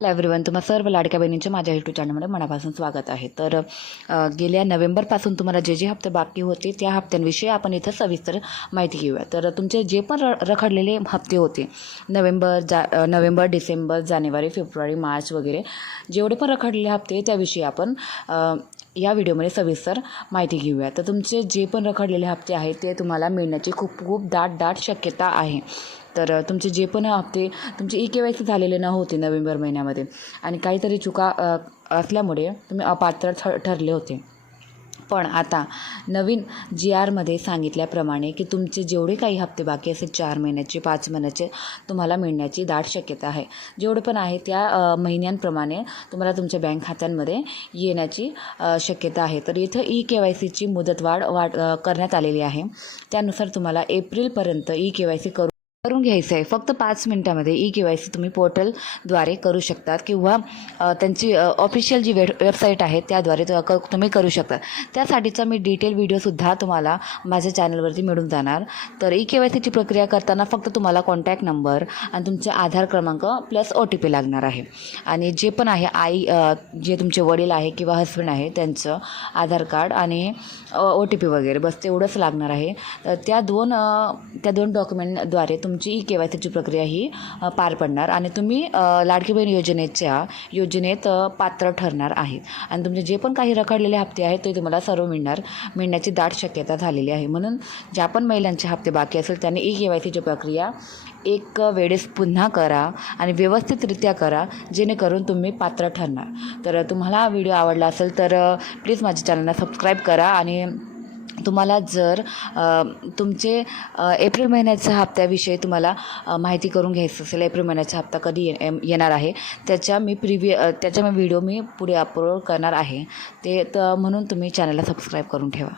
Hello everyone, तुम्हा सर्व लाडक्या बहिणींच्या माझ्या यूट्यूब चॅनलमध्ये मनापासून स्वागत आहे. तर गेल्या नोव्हेंबरपासून तुम्हाला जे हप्ते बाकी होते त्या हप्त्यांविषयी आपण इथं सविस्तर माहिती घेऊया. तर तुमचे जे पण रखडलेले हप्ते होते नोव्हेंबर, डिसेंबर, जानेवारी, फेब्रुवारी, मार्च वगैरे जेवढे पण रखडलेले हप्ते त्याविषयी आपण या व्हिडिओमध्ये सविस्तर माहिती घेऊया. तर तुमचे जे पण रखडलेले हप्ते आहेत ते तुम्हाला मिळण्याची खूप दाट शक्यता आहे. तर तुमचे जे पण हप्ते तुमचे KYC झालेले नव्हते नोव्हेंबर महिन्यामध्ये आणि काहीतरी चुका असल्यामुळे तुम्ही अपात्र ठरले होते. पण आता नवीन GRमध्ये सांगितल्याप्रमाणे की तुमचे जेवढे काही हप्ते बाकी असेल 4 महिन्याचे 5 महिन्याचे तुम्हाला मिळण्याची दाट शक्यता आहे. जेवढे पण आहे त्या महिन्यांप्रमाणे तुम्हाला तुमच्या बँक खात्यांमध्ये येण्याची शक्यता आहे. तर इथं KYCची मुदतवाढ करण्यात आलेली आहे. त्यानुसार तुम्हाला एप्रिलपर्यंत KYC करून घ्यायचं आहे. फक्त 5 मिनिटामध्ये KYC तुम्ही पोर्टलद्वारे करू शकतात किंवा त्यांची ऑफिशियल जी वेबसाईट आहे त्याद्वारे तुम्ही करू शकता. त्यासाठीचा मी डिटेल व्हिडिओसुद्धा तुम्हाला माझ्या चॅनलवरती मिळून जाणार. तर KYCची प्रक्रिया करताना फक्त तुम्हाला कॉन्टॅक्ट नंबर आणि तुमचे आधार क्रमांक प्लस OTP लागणार आहे. आणि जे पण आहे जे तुमचे वडील आहे किंवा हस्बंड आहे त्यांचं आधार कार्ड आणि OTP वगैरे बस तेवढंच लागणार आहे. त्या दोन डॉक्युमेंटद्वारे तुमची KYCची प्रक्रिया ही पार पडणार आणि तुम्ही लाडकी बहीण योजनेत पात्र ठरणार आहेत. आणि तुमचे जे पण काही रखडलेले हप्ते आहेत ते तुम्हाला सर्व मिळण्याची दाट शक्यता झालेली आहे. म्हणून ज्या पण महिलांचे हप्ते बाकी असेल त्यांनी KYCची प्रक्रिया एक वेळेस पुन्हा करा आणि व्यवस्थितरित्या करा, जेणेकरून तुम्ही पात्र ठरणार. तर तुम्हाला हा व्हिडिओ आवडला असेल तर प्लीज माझ्या चॅनलला सबस्क्राईब करा. आणि तुम्हाला जर तुमचे एप्रिल महिन्याच्या हप्त्याविषयी तुम्हाला माहिती करून घ्यायचं असेल, एप्रिल महिन्याचा हप्ता कधी येणार आहे त्याच्या व्हिडिओ मी पुढे अपलोड करणार आहे. म्हणून तुम्ही चॅनलला सबस्क्राईब करून ठेवा.